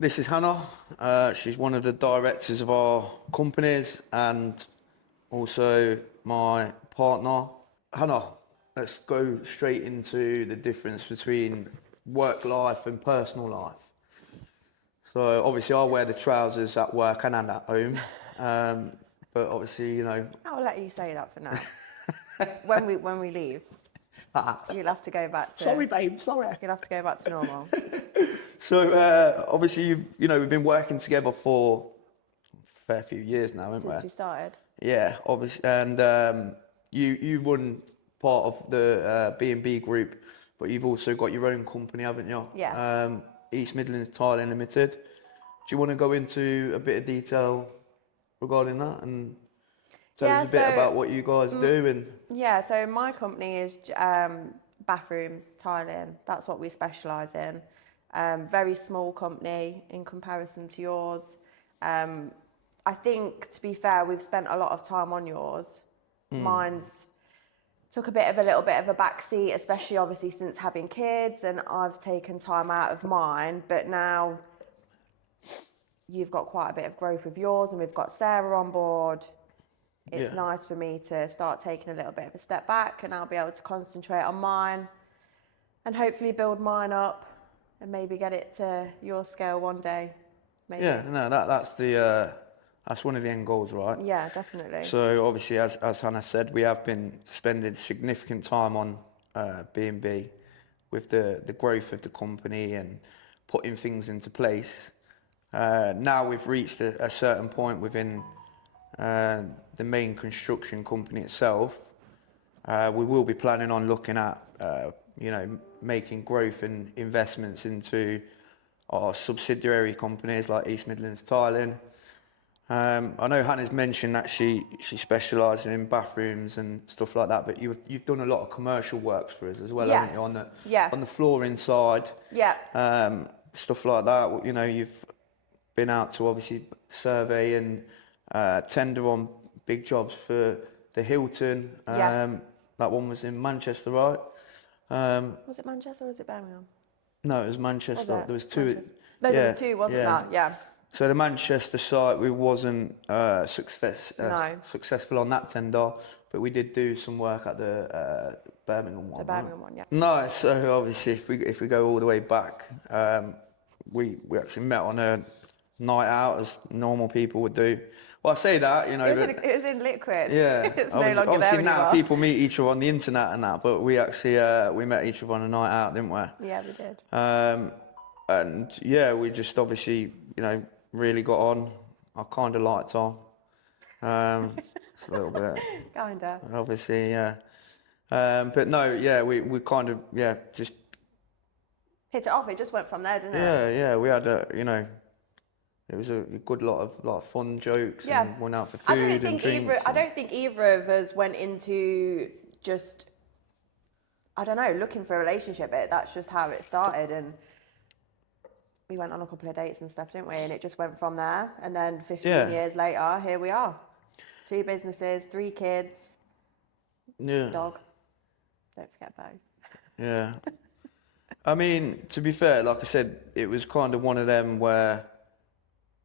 This is Hannah. She's one of the directors of our companies and also my partner. Hannah, let's go straight into the difference between work life and personal life. So obviously I wear the trousers at work and at home, but obviously, you know... I'll let you say that for now. when we leave, you'll have to go back to... Sorry, babe, sorry. You'll have to go back to normal. So obviously, you know, we've been working together for a fair few years now, haven't we? Since we started. Yeah, obviously, and you run part of the B&B group, but you've also got your own company, haven't you? Yes. East Midlands Tiling Limited. Do you want to go into a bit of detail regarding that and tell us a bit about what you guys do? And yeah, so my company is bathrooms, tiling. That's what we specialise in. Very small company in comparison to yours. I think, to be fair, we've spent a lot of time on yours. Mine's took a little bit of a backseat, especially obviously since having kids, and I've taken time out of mine. But now you've got quite a bit of growth with yours, and we've got Sarah on board. It's nice for me to start taking a little bit of a step back, and I'll be able to concentrate on mine and hopefully build mine up and maybe get it to your scale one day. Maybe. yeah, no, that's one of the end goals, right? Yeah, definitely. So obviously, as Hannah said, we have been spending significant time on B&B with the growth of the company and putting things into place. Now we've reached a certain point within the main construction company itself. We will be planning on looking at, you know, making growth and investments into our subsidiary companies like East Midlands Tiling. I know Hannah's mentioned that she specialises in bathrooms and stuff like that, but you've done a lot of commercial works for us as well, haven't you? On the flooring side, stuff like that. You know, you've been out to obviously survey and tender on big jobs for the Hilton. That one was in Manchester, right? Was it Manchester or was it Birmingham? No, it was Manchester. Was it? There was two. Manchester. No, there was two, wasn't there? Yeah. So the Manchester site, we wasn't successful on that tender, but we did do some work at the Birmingham one. The Birmingham one, yeah. No, so obviously if we go all the way back, we actually met on a night out as normal people would do. Well, I say that, you know, it was in liquid. Yeah, It's no longer obviously there now anymore. people meet each other on the internet and that, but we actually we met each other on a night out, didn't we? Yeah, we did. And yeah, we just obviously, you know, really got on. I kind of liked her, a little bit. Kinda. Obviously, yeah. But no, yeah, we kind of, yeah, just Hit it off. It just went from there, didn't it? yeah. We had a, you know, it was a good lot of fun jokes and went out for food and drinks. I don't think either of us went into just, I don't know, looking for a relationship. That's just how it started, and we went on a couple of dates and stuff, didn't we? And it just went from there. And then 15 years later, here we are. 2 businesses, 3 kids. Yeah. Dog. Don't forget Bo. Yeah. I mean, to be fair, like I said, it was kind of one of them where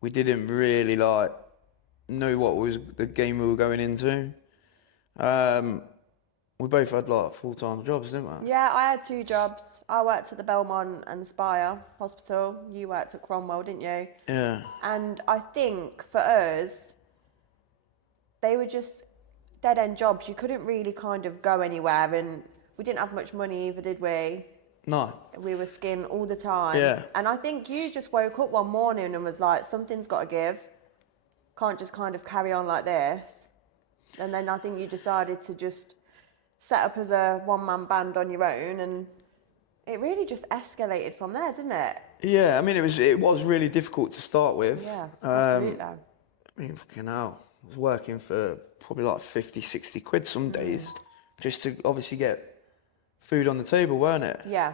we didn't really like know what was the game we were going into. We both had like full-time jobs, didn't we? Yeah, I had 2 jobs. I worked at the Belmont and Spire Hospital. You worked at Cromwell, didn't you? Yeah. And I think for us, they were just dead-end jobs. You couldn't really kind of go anywhere, and we didn't have much money either, did we? No. We were skin all the time. Yeah. And I think you just woke up one morning and was like, something's got to give. Can't just kind of carry on like this. And then I think you decided to just set up as a one-man band on your own, and it really just escalated from there, didn't it? Yeah, I mean, it was really difficult to start with. Yeah, absolutely. I mean, fucking hell. I was working for probably like 50, 60 quid some days just to obviously get food on the table, weren't it? Yeah.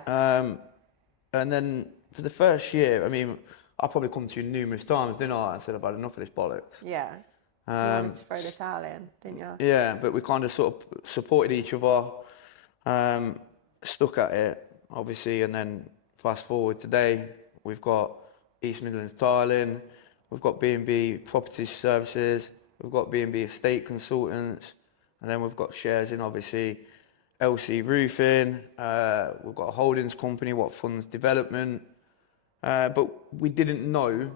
And then for the first year, I mean, I probably come to you numerous times, didn't I? I said I've had enough of this bollocks. Yeah. You wanted to throw the towel in, didn't you? Yeah, but we kind of sort of supported each other, stuck at it, obviously, and then fast forward today, we've got East Midlands Tiling, we've got B&B Property Services, we've got B&B Estate Consultants, and then we've got shares in, obviously, LC Roofing, we've got a holdings company, what funds development, but we didn't know.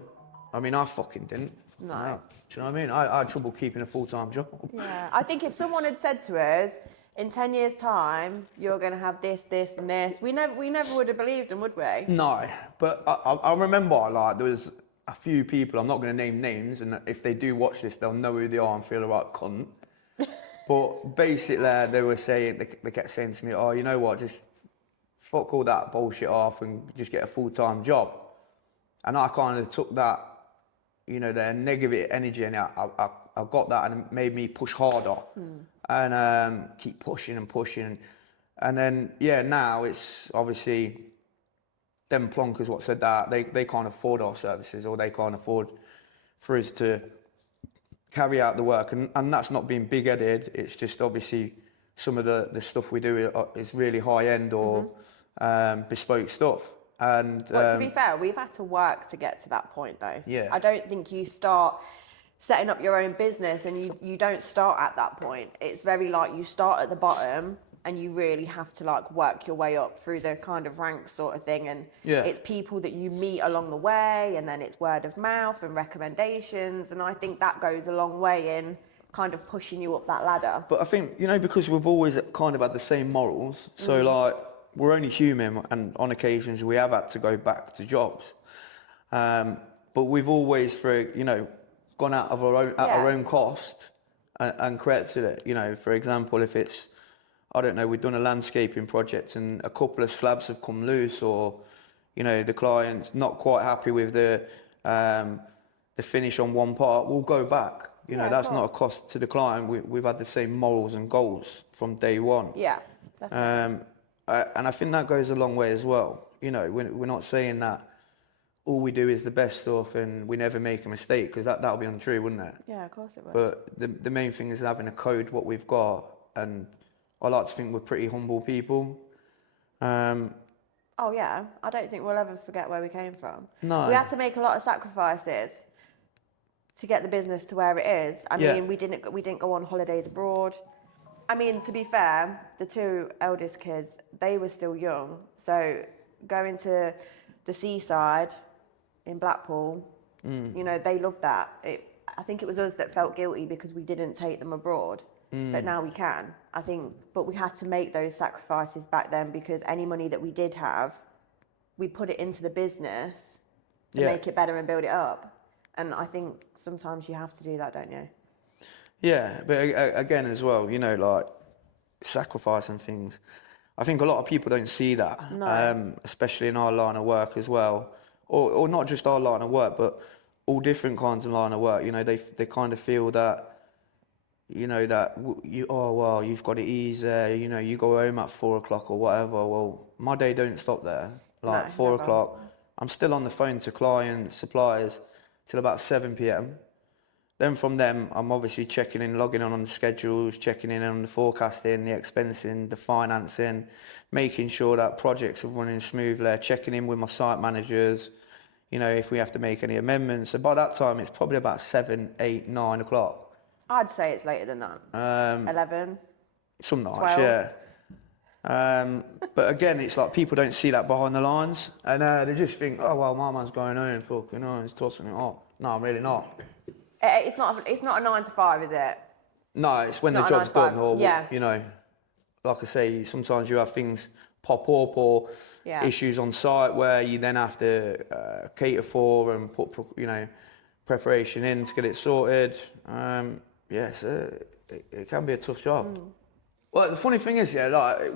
I mean, I fucking didn't. No. Do you know what I mean? I had trouble keeping a full-time job. Yeah, I think if someone had said to us, in 10 years' time, you're going to have this, this, and this, we never would have believed them, would we? No, but I remember, like, there was a few people, I'm not going to name names, and if they do watch this, they'll know who they are and feel a right cunt. But basically, they were saying, they kept saying to me, oh, you know what, just fuck all that bullshit off and just get a full-time job. And I kind of took that, you know, their negative energy, and I got that, and it made me push harder and keep pushing and pushing. And then, yeah, now it's obviously them plonkers what said that they can't afford our services, or they can't afford for us to carry out the work. And that's not being big-headed. It's just obviously some of the stuff we do is really high-end or bespoke stuff. And But to be fair, we've had to work to get to that point, though. Yeah. I don't think you start setting up your own business and you don't start at that point. It's very like you start at the bottom and you really have to like work your way up through the kind of ranks sort of thing. And it's people that you meet along the way, and then it's word of mouth and recommendations. And I think that goes a long way in kind of pushing you up that ladder. But I think, you know, because we've always kind of had the same morals, so like, we're only human, and on occasions we have had to go back to jobs. But we've always, gone out of our own cost and created it. You know, for example, if it's, I don't know, we've done a landscaping project and a couple of slabs have come loose, or, you know, the client's not quite happy with the finish on one part, we'll go back. You know, that's not a cost to the client. We've had the same morals and goals from day one. Yeah, definitely. And I think that goes a long way as well. You know, we're not saying that all we do is the best stuff and we never make a mistake, because that would be untrue, wouldn't it? Yeah, of course it would. But the main thing is having a code what we've got, and I like to think we're pretty humble people. Oh yeah, I don't think we'll ever forget where we came from. No. We had to make a lot of sacrifices to get the business to where it is. I mean, we didn't go on holidays abroad. I mean, to be fair, the two eldest kids, they were still young. So going to the seaside in Blackpool, you know, they loved that. I think it was us that felt guilty because we didn't take them abroad. But now we can, I think. But we had to make those sacrifices back then, because any money that we did have, we put it into the business to make it better and build it up. And I think sometimes you have to do that, don't you? Yeah, but again as well, you know, like sacrificing things. I think a lot of people don't see that, especially in our line of work as well, or not just our line of work, but all different kinds of line of work. You know, they kind of feel that, you know, that you've got it easy. You know, you go home at 4 o'clock or whatever. Well, my day don't stop there. Like 4 o'clock, I'm still on the phone to clients, suppliers, till about 7 p.m. Then from them, I'm obviously checking in, logging on the schedules, checking in on the forecasting, the expensing, the financing, making sure that projects are running smoothly, checking in with my site managers, you know, if we have to make any amendments. So by that time, it's probably about 7, 8, 9 o'clock. I'd say it's later than that. 11. Some nights, 12. yeah. But again, it's like people don't see that behind the lines, and they just think, oh, well, my man's going home, fucking, he's tossing it off. No, I'm really not. It's not a 9 to 5, is it? No, it's when the job's done, or you know, like I say, sometimes you have things pop up or issues on site where you then have to cater for and put, you know, preparation in to get it sorted. Yes, it can be a tough job. Well, the funny thing is, like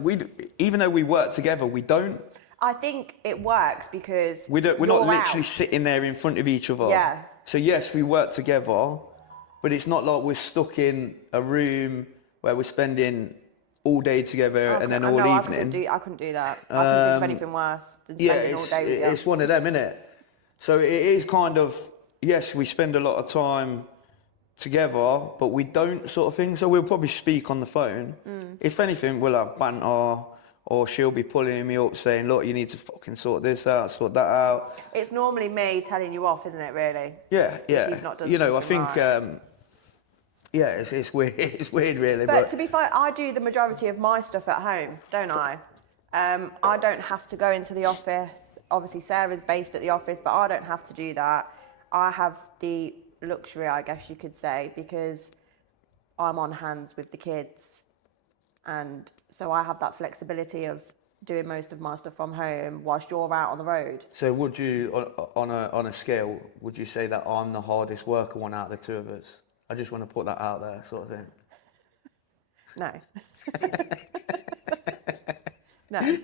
even though we work together, we don't. I think it works because we're not literally sitting there in front of each other. Yeah. So yes, we work together, but it's not like we're stuck in a room where we're spending all day together and then all evening. I couldn't do that. I couldn't think of anything worse than spending all day with you. It's one of them, isn't it? So it is kind of, yes, we spend a lot of time together, but we don't sort of thing. So we'll probably speak on the phone. If anything, we'll have banter, or she'll be pulling me up saying, look, you need to fucking sort this out, sort that out. It's normally me telling you off, isn't it, really? Yeah, If you've not done you know, I something think, right. yeah, it's weird, it's weird really, But to be fair, I do the majority of my stuff at home, don't I? I don't have to go into the office. Obviously, Sarah's based at the office, but I don't have to do that. I have the luxury, I guess you could say, because I'm on hands with the kids. And so I have that flexibility of doing most of my stuff from home whilst you're out on the road. So would you, on a scale, would you say that I'm the hardest worker one out of the two of us? I just want to put that out there, sort of thing. No. No.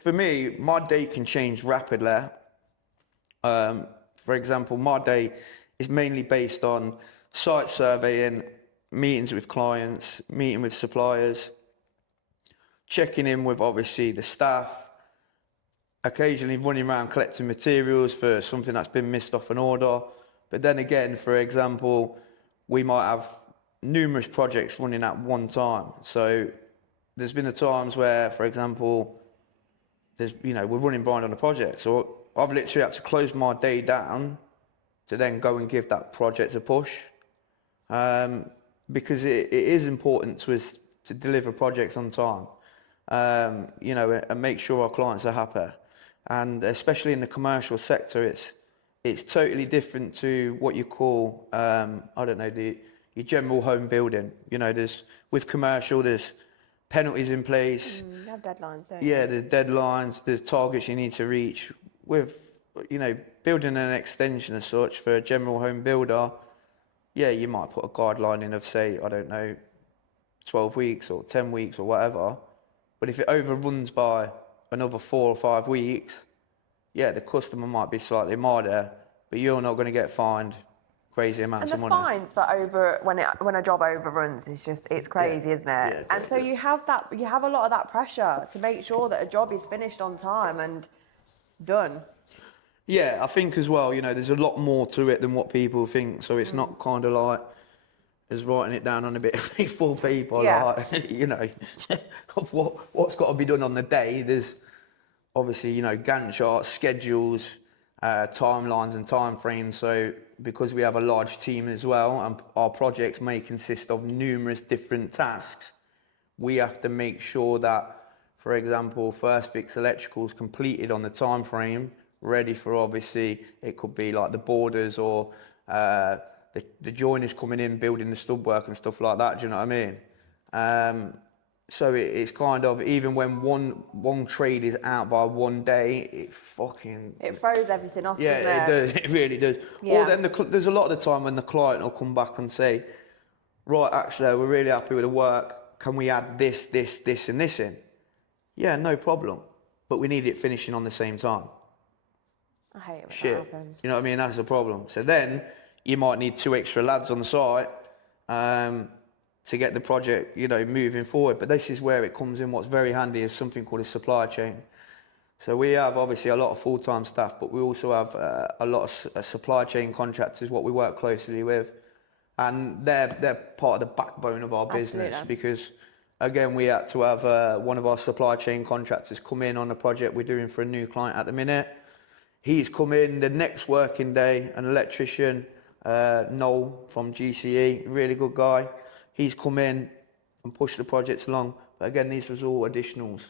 For me, my day can change rapidly. For example, my day is mainly based on site surveying, meetings with clients, meeting with suppliers, checking in with obviously the staff, occasionally running around collecting materials for something that's been missed off an order. But then again, for example, we might have numerous projects running at one time. So there's been times where, for example, we're running behind on a project. So I've literally had to close my day down to then go and give that project a push. Because it is important to us to deliver projects on time, and make sure our clients are happy. And especially in the commercial sector, it's totally different to what you call, your general home building. With commercial, there's penalties in place. You have deadlines, don't you? Yeah, there's deadlines, there's targets you need to reach. With, building an extension as such for a general home builder, yeah, you might put a guideline in of, say, 12 weeks or 10 weeks or whatever. But if it overruns by another 4 or 5 weeks, yeah, the customer might be slightly milder, but you're not going to get fined crazy amounts of And the money. fines for when a job overruns it's crazy, isn't it? Yeah, and so you have a lot of that pressure to make sure that a job is finished on time and done. Yeah, I think as well, there's a lot more to it than what people think. So it's not kind of like as writing it down on a bit of for people, Yeah. like, of what's got to be done on the day. There's obviously, Gantt charts, schedules, timelines and timeframes. So because we have a large team as well, and our projects may consist of numerous different tasks, we have to make sure that, for example, first fix electrical is completed on the time frame, ready for, obviously, it could be like the borders or the joiners coming in, building the stub work and stuff like that. Do you know what I mean? So it's kind of, even when one trade is out by one day, It throws everything off, yeah, doesn't it does. It really does. Yeah. Or then there's a lot of the time when the client will come back and say, right, actually, we're really happy with the work. Can we add this, this, this, and this in? Yeah, no problem. But we need it finishing on the same time. I hate it when Shit. that happens. You know what I mean? That's the problem. So then you might need 2 extra lads on the site to get the project, moving forward. But this is where it comes in. What's very handy is something called a supply chain. So we have obviously a lot of full-time staff, but we also have a lot of supply chain contractors, what we work closely with. And they're part of the backbone of our business. Absolutely. Because, again, we had to have one of our supply chain contractors come in on a project we're doing for a new client at the minute. He's come in the next working day, an electrician, Noel from GCE, really good guy. He's come in and pushed the project along. But again, these was all additionals.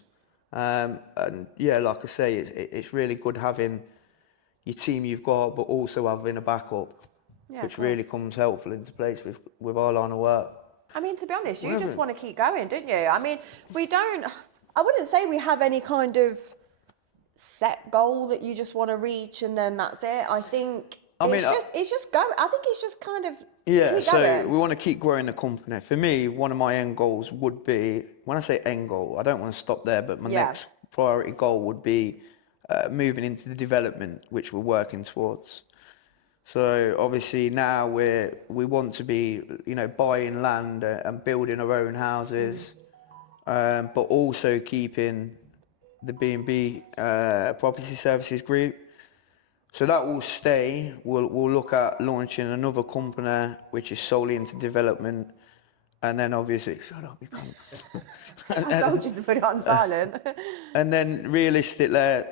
And yeah, like I say, it's really good having your team you've got, but also having a backup, which really comes helpful into place with our line of work. I mean, to be honest, you just want to keep going, don't you? I mean, I wouldn't say we have any kind of set goal that you just want to reach and then that's it. I think it's just going. I think it's just kind of keep going. We want to keep growing the company. For me, one of my end goals would be, when I say end goal, I don't want to stop there, but my next priority goal would be moving into the development, which we're working towards. So obviously now we want to be, buying land and building our own houses, but also keeping the B&B Property Services Group. So that will stay. We'll look at launching another company which is solely into development, And then obviously, shut up, you can't. I told you to put it on silent. And then realistically,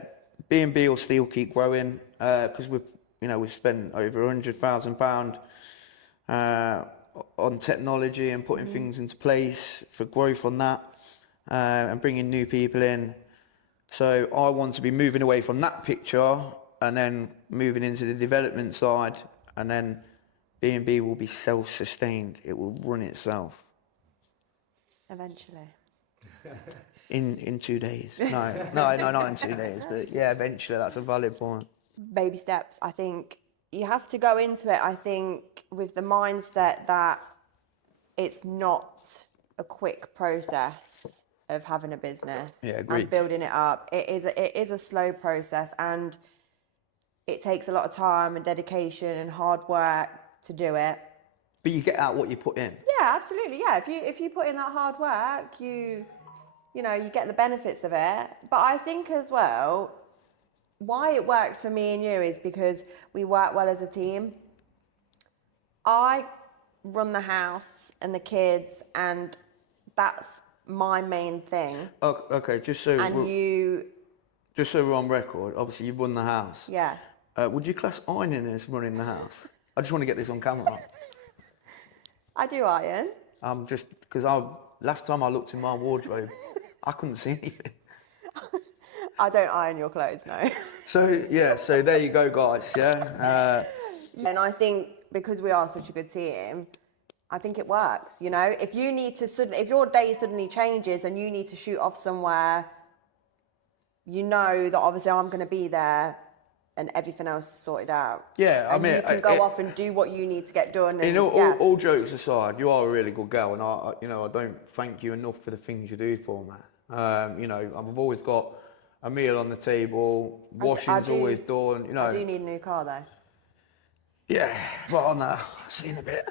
B&B will still keep growing because we've spent over £100,000 on technology and putting things into place for growth on that and bringing new people in. So I want to be moving away from that picture and then moving into the development side, and then B&B will be self-sustained. It will run itself. Eventually. In 2 days. No, not in 2 days. But yeah, eventually, that's a valid point. Baby steps. I think you have to go into it, I think, with the mindset that it's not a quick process of having a business and building it up. It is a slow process, and it takes a lot of time and dedication and hard work to do it. But you get out what you put in. Yeah, absolutely. Yeah, if you put in that hard work, you get the benefits of it. But I think as well, why it works for me and you is because we work well as a team. I run the house and the kids, and that's my main thing. Okay, just so we're on record, obviously you've run the house. Yeah. Would you class ironing as running the house? I just want to get this on camera. I do iron. Just because last time I looked in my wardrobe, I couldn't see anything. I don't iron your clothes, no. So there you go, guys. Yeah. And I think because we are such a good team, I think it works. If you need to if your day suddenly changes and you need to shoot off somewhere, that obviously I'm going to be there and everything else is sorted out. Yeah, and you can go off and do what you need to get done. And, all jokes aside, you are a really good girl, and I don't thank you enough for the things you do for me. I've always got a meal on the table, washing's always done. I do need a new car though. Yeah, but on that, I'll see you in a bit.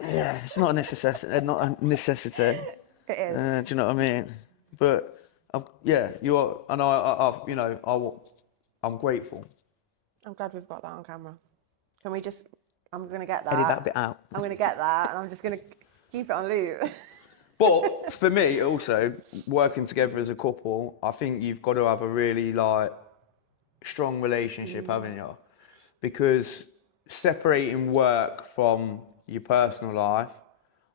Yeah, it's not a necessity. It is. Do you know what I mean? But you are, and I'm grateful. I'm glad we've got that on camera. Can we just? I'm gonna get that. Edit that bit out. I'm gonna get that, and I'm just gonna keep it on loop. But for me, also working together as a couple, I think you've got to have a really strong relationship, haven't you? Because separating work from your personal life,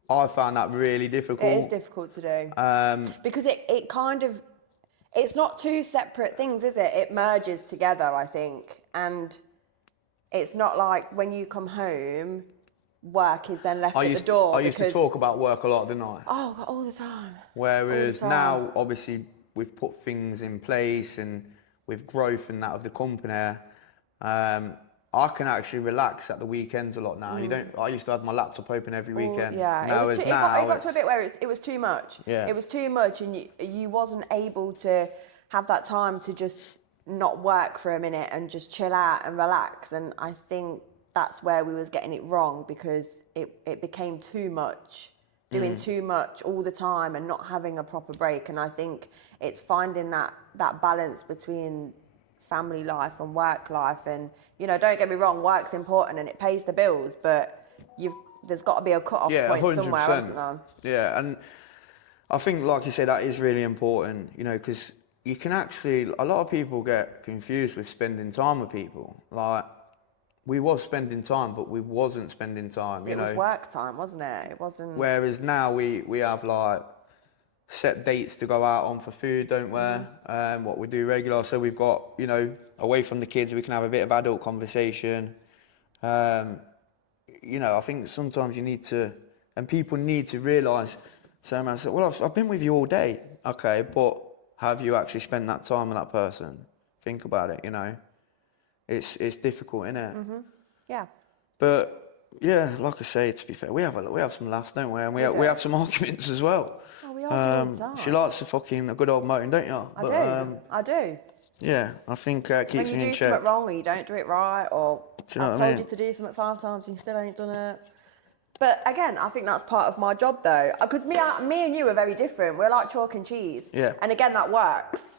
I found that really difficult. It is difficult to do. Because it kind of, it's not two separate things, is it? It merges together, I think. And it's not like when you come home, work is then left at the door. I used to talk about work a lot, didn't I? Oh, God, all the time. Whereas now, obviously, we've put things in place and with growth and that of the company, I can actually relax at the weekends a lot now. I used to have my laptop open every weekend. Yeah, it got to a bit where it was too much. Yeah. It was too much, and you wasn't able to have that time to just not work for a minute and just chill out and relax. And I think that's where we was getting it wrong, because it became too much, doing too much all the time and not having a proper break. And I think it's finding that balance between family life and work life. And don't get me wrong, work's important and it pays the bills, but there's got to be a cut-off point 100%. somewhere, hasn't there? Yeah, and I think, like you say, that is really important, because you can actually, a lot of people get confused with spending time with people. Like, we was spending time, but we wasn't spending time, It was work time, wasn't it? It wasn't... Whereas now we have set dates to go out on for food, don't we? What we do regular. So we've got, away from the kids, we can have a bit of adult conversation. I think sometimes you need to, and people need to realise, so man said, well, I've been with you all day. Okay, but have you actually spent that time with that person? Think about it, It's difficult, isn't it? Mm-hmm. Yeah. But yeah, like I say, to be fair, we have some laughs, don't we? And we have some arguments as well. Oh, we argue all the time. She likes a good old moan, don't you? I do. Yeah, I think keeps me in check. When you do something wrong, or you don't do it right, or I've told you to do something 5 times and you still ain't done it. But again, I think that's part of my job, though, because me and you are very different. We're like chalk and cheese. Yeah. And again, that works.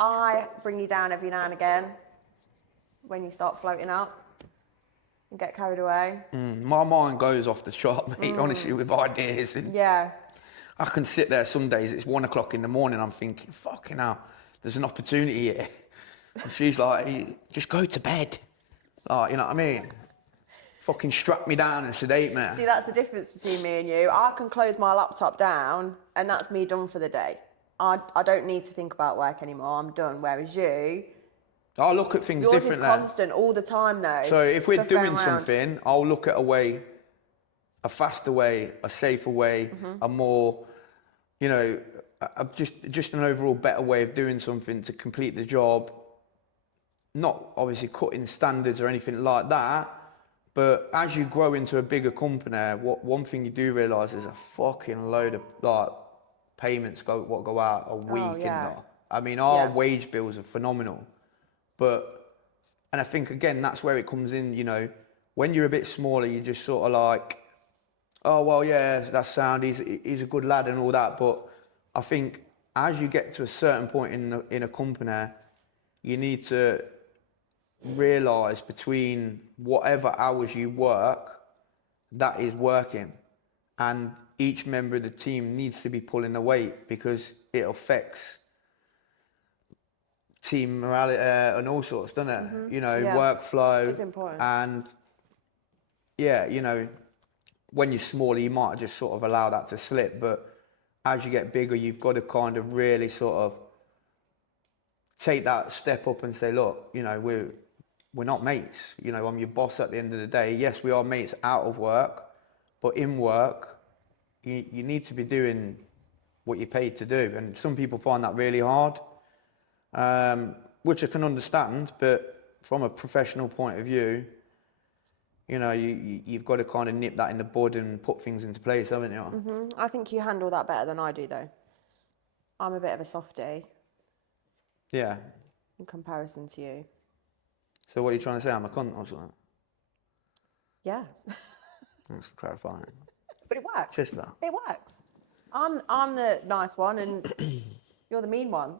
I bring you down every now and again when you start floating up. and get carried away. My mind goes off the chart, mate, honestly, with ideas. And Yeah. I can sit there some days, it's 1 o'clock in the morning, I'm thinking, fucking hell, there's an opportunity here. And she's like, "Hey, just go to bed." Like, you know what I mean? Fucking strap me down and sedate me. See, that's the difference between me and you. I can close my laptop down and that's me done for the day. I don't need to think about work anymore. I'm done. Whereas you, I look at things yours is differently. constant all the time though. So if we're Stuff going doing around. something, I'll look at a way, a faster way, a safer way, a more, you know, just an overall better way of doing something to complete the job. Not obviously cutting standards or anything like that, but as you grow into a bigger company, one thing you do realise is a fucking load of like payments go out a week and that. I mean, our wage bills are phenomenal, and I think again that's where it comes in. You know, when you're a bit smaller, you just sort of like, oh well, yeah, that's sound. He's a good lad and all that. But I think as you get to a certain point in a company, you need to realise between whatever hours you work, that is working, and each member of the team needs to be pulling the weight because it affects team morale and all sorts, doesn't it? You know, workflow. It's important. And yeah, you know, when you're smaller, you might just sort of allow that to slip, but as you get bigger, you've got to kind of really sort of take that step up and say, look, you know, we're not mates. You know, I'm your boss at the end of the day. Yes, we are mates out of work, but in work, you need to be doing what you're paid to do. And some people find that really hard, which I can understand, but from a professional point of view, you know, you've got to kind of nip that in the bud and put things into place, haven't you? I think you handle that better than I do though. I'm a bit of a softie. Yeah. In comparison to you. So what are you trying to say? I'm a cunt or something? Yeah. Thanks for clarifying. But it works. Cheers for that. It works. I'm the nice one and you're the mean one.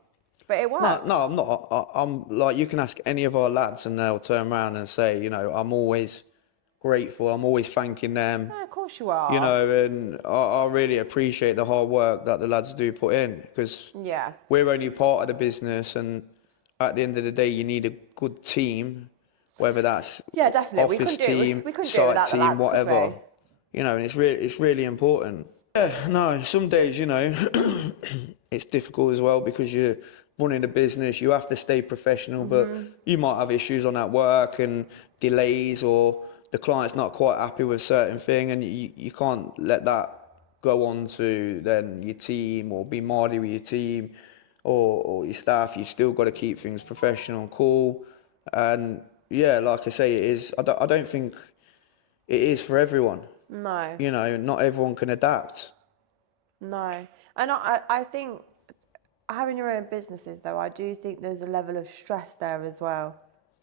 But it works. No, I'm not. I'm like, you can ask any of our lads and they'll turn around and say, you know, I'm always grateful. I'm always thanking them. Yeah, of course you are. You know, and I really appreciate the hard work that the lads do put in because we're only part of the business, and at the end of the day, you need a good team, whether that's definitely. office team, site team, whatever. You know, and it's really important. Yeah, no, some days, you know, it's difficult as well because you're running a business, you have to stay professional, but you might have issues on that work and delays, or the client's not quite happy with certain thing, and you can't let that go on to then your team or be mardy with your team or your staff. You've still got to keep things professional and cool. And yeah, like I say, it is. I don't think it is for everyone. No. You know, not everyone can adapt. No. And I think having your own businesses, though, I do think there's a level of stress there as well.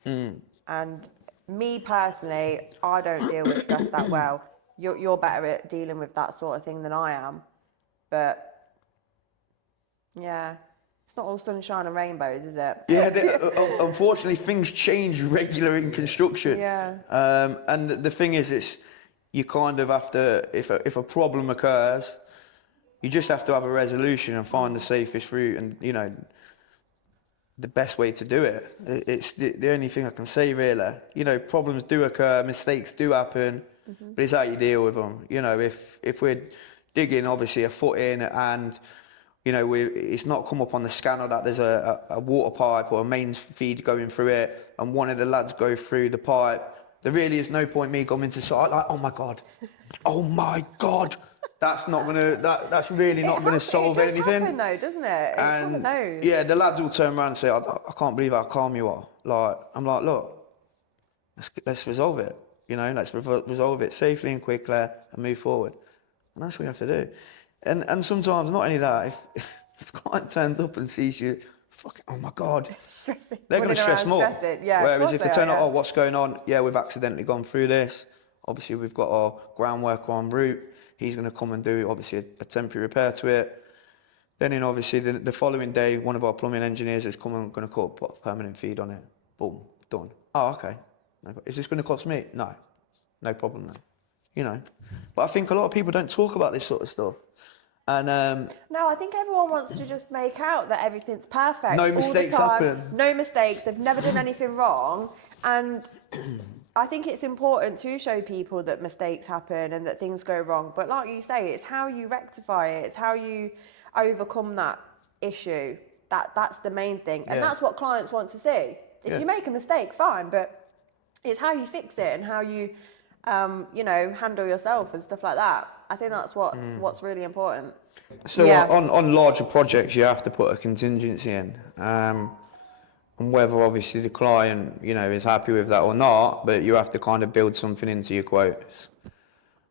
And me personally, I don't deal with stress that well. You're better at dealing with that sort of thing than I am. But yeah, it's not all sunshine and rainbows, is it? Yeah, unfortunately, things change regular in construction. Yeah. And the thing is, you kind of have to, if a problem occurs, you just have to have a resolution and find the safest route, and you know, the best way to do it. It's the only thing I can say, really. You know, problems do occur, mistakes do happen, but it's how you deal with them. You know, if we're digging obviously a foot in and, you know, it's not come up on the scanner that there's a water pipe or a mains feed going through it, and one of the lads go through the pipe, there really is no point me coming to site like, oh my god. That's really not gonna solve anything. It does happen though, doesn't it? It's one of those. Yeah, the lads will turn around and say, I can't believe how calm you are. Like, I'm like, look, let's resolve it. You know, let's resolve it safely and quickly and move forward. And that's what you have to do. And sometimes, not only that, if the client turns up and sees you, fucking, oh my God. Stressing. They're going to stress more. Yeah, whereas if they turn up, oh, what's going on? Yeah, we've accidentally gone through this. Obviously, we've got our ground worker en route. He's going to come and do, obviously, a temporary repair to it. Then, obviously, the following day, one of our plumbing engineers is coming and going to put a permanent feed on it. Boom, done. Oh, okay. Is this going to cost me? No. no problem then. You know, but I think a lot of people don't talk about this sort of stuff. And no, I think everyone wants to just make out that everything's perfect no all mistakes the time. happen. No mistakes. They've never done anything wrong, and I think it's important to show people that mistakes happen and that things go wrong. But like you say, it's how you rectify it. It's how you overcome that issue. That's the main thing, and that's what clients want to see. If you make a mistake, fine, but it's how you fix it and how you, handle yourself and stuff like that. I think that's what's really important. So on larger projects, you have to put a contingency in, and whether obviously the client, is happy with that or not, but you have to kind of build something into your quotes,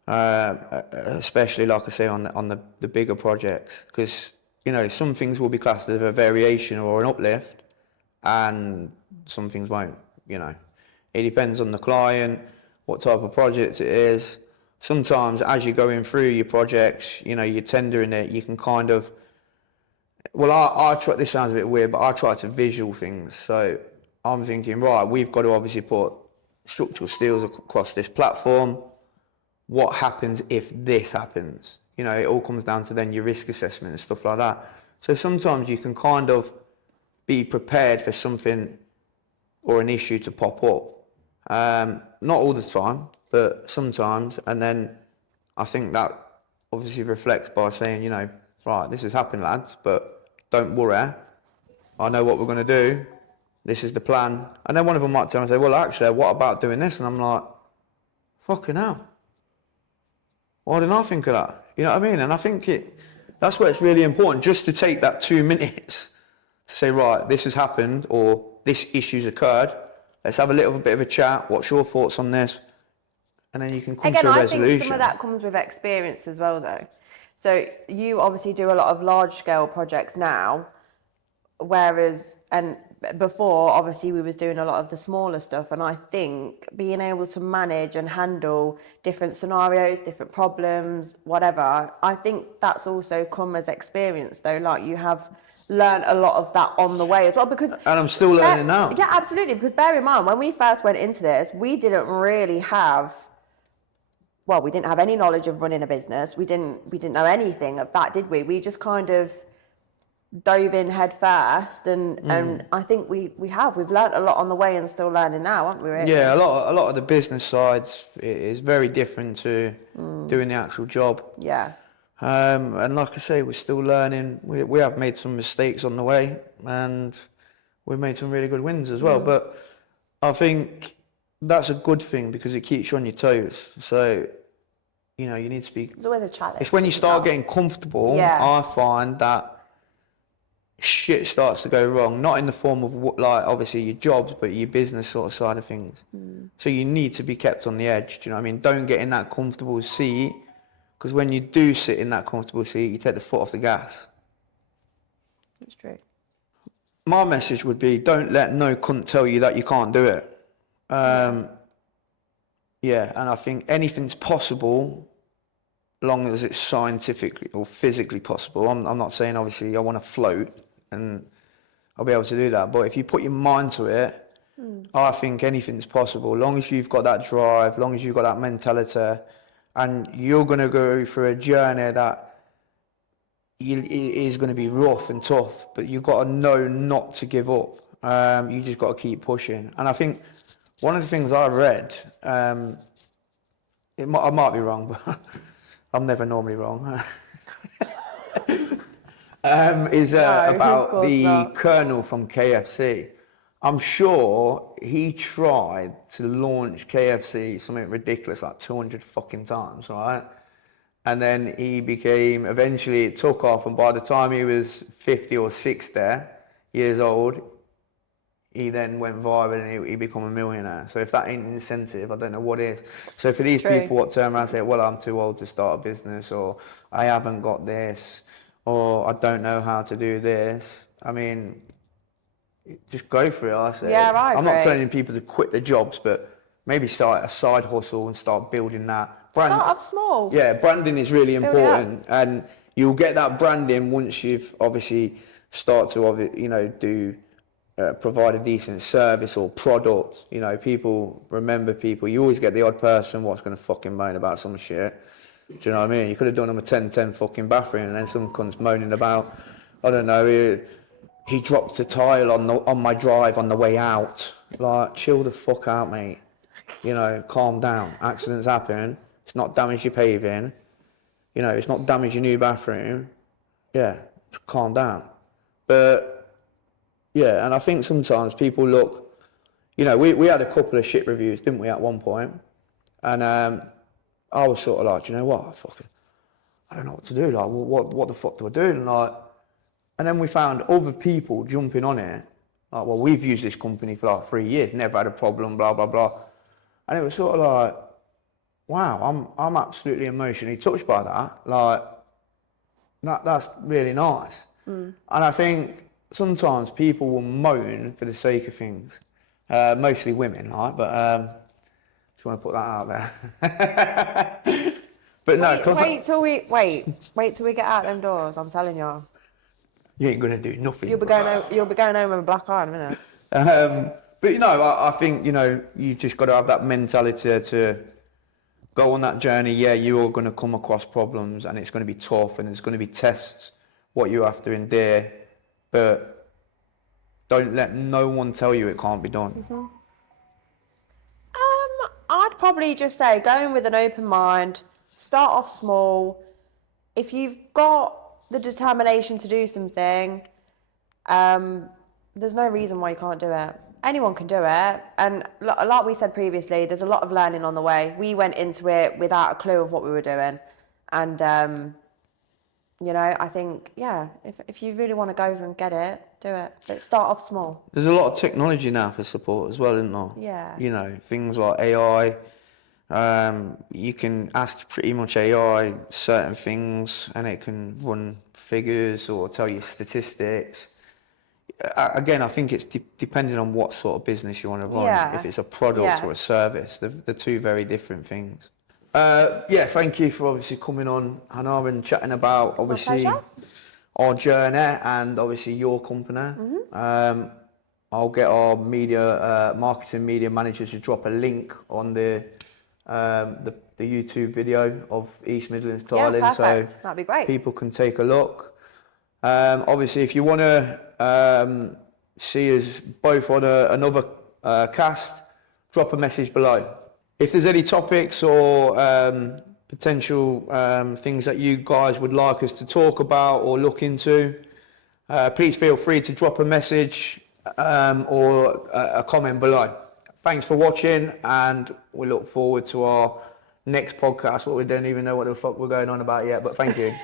especially like I say on the bigger projects, because some things will be classed as a variation or an uplift, and some things won't. It depends on the client, what type of project it is. Sometimes as you're going through your projects, you're tendering it, you can kind of, I try, this sounds a bit weird, but I try to visual things. So I'm thinking, right, we've got to obviously put structural steels across this platform. What happens if this happens? It all comes down to then your risk assessment and stuff like that. So sometimes you can kind of be prepared for something or an issue to pop up. Not all the time, but sometimes. And then I think that obviously reflects by saying, right, this has happened, lads, but don't worry. I know what we're going to do. This is the plan. And then one of them might turn and say, well, actually, what about doing this? And I'm like, fucking hell. Why didn't I think of that? You know what I mean? And I think that's where it's really important, just to take that 2 minutes to say, right, this has happened, or this issue's occurred. Let's have a little bit of a chat. What's your thoughts on this? And then you can come to a resolution. I think some of that comes with experience as well, though. So you obviously do a lot of large-scale projects now, and before, obviously, we was doing a lot of the smaller stuff. And I think being able to manage and handle different scenarios, different problems, whatever, I think that's also come as experience, though. Like, you have learned a lot of that on the way as well, because and I'm still learning now. Yeah, absolutely. Because bear in mind, when we first went into this, we didn't really have, we didn't have any knowledge of running a business. We didn't know anything of that, did we? We just kind of dove in head first, and I think we've learned a lot on the way and still learning now, aren't we? Really? Yeah, a lot of the business sides is very different to doing the actual job. Yeah. And like I say, we're still learning. We have made some mistakes on the way, and we've made some really good wins as well. But I think that's a good thing, because it keeps you on your toes. So, you need to be... It's always a challenge. It's when you start getting comfortable, I find that shit starts to go wrong. Not in the form of, obviously your jobs, but your business sort of side of things. So you need to be kept on the edge, do you know what I mean? Don't get in that comfortable seat, because when you do sit in that comfortable seat, you take the foot off the gas. That's true. My message would be, don't let no cunt tell you that you can't do it. Yeah, and I think anything's possible, long as it's scientifically or physically possible. I'm not saying, obviously, I want to float and I'll be able to do that. But if you put your mind to it, I think anything's possible. Long as you've got that drive, long as you've got that mentality, and you're going to go through a journey that it is going to be rough and tough, but you've got to know not to give up. You just got to keep pushing. And I think one of the things I read, I might be wrong, but I'm never normally wrong, is about the Colonel from KFC. I'm sure he tried to launch KFC something ridiculous, like 200 fucking times, right? And then eventually it took off, and by the time he was 50 or 60 years old, he then went viral and he became a millionaire. So if that ain't incentive, I don't know what is. So for these people what turn around and say, well, I'm too old to start a business, or I haven't got this, or I don't know how to do this, I mean, just go for it, I say. Yeah, right. I'm not telling people to quit their jobs, but maybe start a side hustle and start building that. Start off small. Yeah, branding is really important, and you'll get that branding once you've obviously start to, do provide a decent service or product. You know, people remember people. You always get the odd person what's going to fucking moan about some shit. Do you know what I mean? You could have done them a 10-10 fucking bathroom, and then some cunt's moaning about, I don't know, he dropped a tile on my drive on the way out. Like, chill the fuck out, mate. You know, calm down. Accidents happen. It's not damage your paving. You know, it's not damage your new bathroom. Yeah, calm down. But yeah, and I think sometimes people look, you know, we had a couple of shit reviews, didn't we, at one point? And I was sort of like, you know what, I don't know what to do. Like, what the fuck do I do? And then we found other people jumping on it. Like, well, we've used this company for like 3 years, never had a problem, blah blah blah. And it was sort of like, wow, I'm absolutely emotionally touched by that. Like, that's really nice. And I think sometimes people will moan for the sake of things, mostly women, right? But just want to put that out there. But no, wait till we get out them doors. I'm telling you, you ain't gonna do nothing. You'll be going home with a black eye in a minute. But you know, I think, you know, you've just got to have that mentality to go on that journey. Yeah, you are going to come across problems, and it's going to be tough, and there's going to be tests what you have to endure. But don't let no one tell you it can't be done. Mm-hmm. I'd probably just say go in with an open mind, start off small. If you've got the determination to do something, there's no reason why you can't do it. Anyone can do it. And like we said previously, there's a lot of learning on the way. We went into it without a clue of what we were doing. And, you know, I think, yeah, if you really want to go and get it, do it. But start off small. There's a lot of technology now for support as well, isn't there? Yeah. You know, things like AI. You can ask pretty much AI certain things, and it can run figures or tell you statistics. Again, I think it's depending on what sort of business you want to run. Yeah. If it's a product or a service, they're two very different things. Thank you for obviously coming on, Hannah, and chatting about obviously our journey and obviously your company. Mm-hmm. I'll get our marketing media managers to drop a link on the YouTube video of East Midlands tiling, so that'd be great. People can take a look. Obviously, if you want to see us both on another cast, drop a message below. If there's any topics or potential things that you guys would like us to talk about or look into, please feel free to drop a message or a comment below. Thanks for watching, and we look forward to our next podcast. What we don't even know what the fuck we're going on about yet, but thank you.